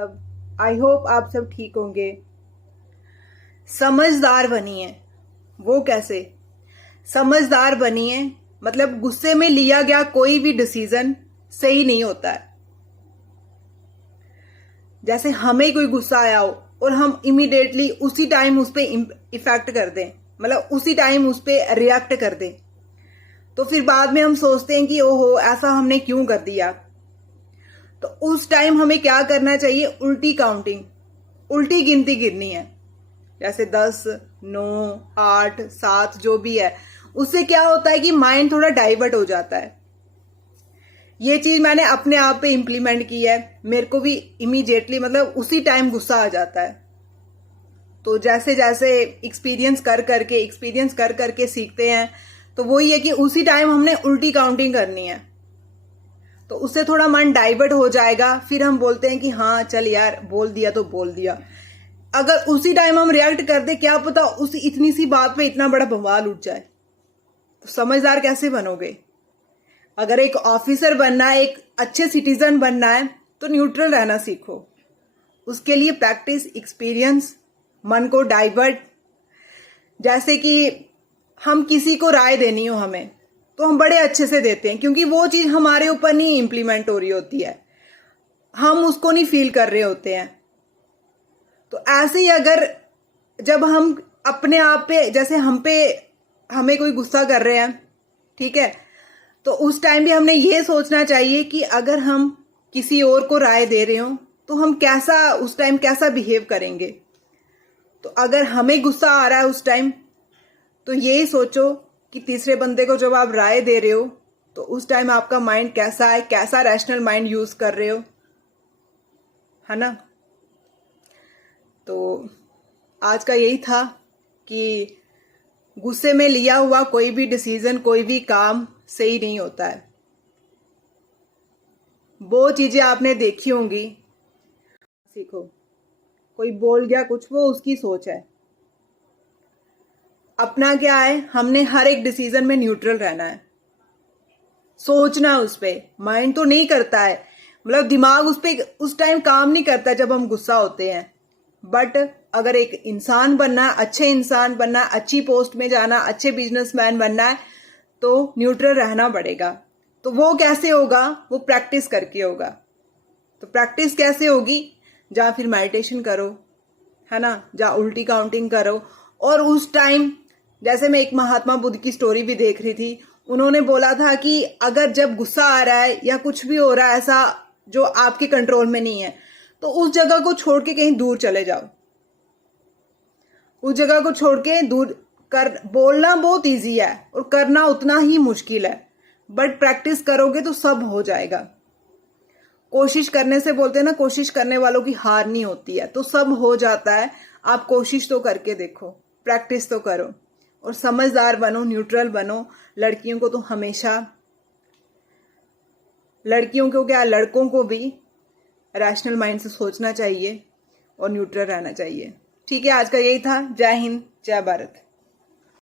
सब I hope आप सब ठीक होंगे। समझदार बनिए। वो कैसे? समझदार बनिए मतलब गुस्से में लिया गया कोई भी डिसीजन सही नहीं होता है। जैसे हमें कोई गुस्सा आया हो और हम इमीडिएटली उसी टाइम उस पर इफेक्ट कर दें, मतलब उसी टाइम उस पर रिएक्ट कर दें, तो फिर बाद में हम सोचते हैं कि ओहो ऐसा हमने क्यों कर दिया। तो उस टाइम हमें क्या करना चाहिए? उल्टी काउंटिंग, उल्टी गिनती गिननी है। जैसे 10, 9, 8, 7 जो भी है। उससे क्या होता है कि माइंड थोड़ा डाइवर्ट हो जाता है। ये चीज मैंने अपने आप पे इंप्लीमेंट की है। मेरे को भी इमीडिएटली मतलब उसी टाइम गुस्सा आ जाता है। तो जैसे जैसे एक्सपीरियंस कर करके सीखते हैं, तो वही है कि उसी टाइम हमने उल्टी काउंटिंग करनी है। तो उससे थोड़ा मन डाइवर्ट हो जाएगा। फिर हम बोलते हैं कि हाँ चल यार, बोल दिया तो बोल दिया। अगर उसी टाइम हम रिएक्ट कर दे, क्या पता उस इतनी सी बात पे इतना बड़ा बवाल उठ जाए। तो समझदार कैसे बनोगे? अगर एक ऑफिसर बनना है, एक अच्छे सिटीजन बनना है, तो न्यूट्रल रहना सीखो। उसके लिए प्रैक्टिस, एक्सपीरियंस, मन को डाइवर्ट। जैसे कि हम किसी को राय देनी हो हमें, तो हम बड़े अच्छे से देते हैं, क्योंकि वो चीज हमारे ऊपर नहीं इंप्लीमेंट हो रही होती है, हम उसको नहीं फील कर रहे होते हैं। तो ऐसे ही अगर जब हम अपने आप पे, जैसे हमें कोई गुस्सा कर रहे हैं, ठीक है, तो उस टाइम भी हमने ये सोचना चाहिए कि अगर हम किसी और को राय दे रहे हो तो हम कैसा उस टाइम कैसा बिहेव करेंगे। तो अगर हमें गुस्सा आ रहा है उस टाइम, तो यही सोचो कि तीसरे बंदे को जब आप राय दे रहे हो तो उस टाइम आपका माइंड कैसा है, कैसा रैशनल माइंड यूज कर रहे हो, है ना। तो आज का यही था कि गुस्से में लिया हुआ कोई भी डिसीजन, कोई भी काम सही नहीं होता है। वो चीजें आपने देखी होंगी, सीखो। कोई बोल गया कुछ, वो उसकी सोच है। अपना क्या है, हमने हर एक डिसीजन में न्यूट्रल रहना है। सोचना उस पे, माइंड तो नहीं करता है, मतलब दिमाग उस पे उस टाइम काम नहीं करता जब हम गुस्सा होते हैं। बट अगर एक इंसान बनना है, अच्छे इंसान बनना है, अच्छी पोस्ट में जाना, अच्छे बिजनेसमैन बनना है, तो न्यूट्रल रहना पड़ेगा। तो वो कैसे होगा? वो प्रैक्टिस करके होगा। तो प्रैक्टिस कैसे होगी? जहाँ फिर मेडिटेशन करो, है ना, जहाँ उल्टी काउंटिंग करो। और उस टाइम जैसे मैं एक महात्मा बुद्ध की स्टोरी भी देख रही थी, उन्होंने बोला था कि अगर जब गुस्सा आ रहा है या कुछ भी हो रहा है ऐसा जो आपके कंट्रोल में नहीं है, तो उस जगह को छोड़ के कहीं दूर चले जाओ। उस जगह को छोड़ के दूर कर। बोलना बहुत इजी है और करना उतना ही मुश्किल है, बट प्रैक्टिस करोगे तो सब हो जाएगा। कोशिश करने से, बोलते हैं ना, कोशिश करने वालों की हार नहीं होती है, तो सब हो जाता है। आप कोशिश तो करके देखो, प्रैक्टिस तो करो और समझदार बनो, न्यूट्रल बनो। लड़कियों को तो हमेशा, लड़कियों को क्या, लड़कों को भी रैशनल माइंड से सोचना चाहिए और न्यूट्रल रहना चाहिए। ठीक है, आज का यही था। जय हिंद, जय भारत।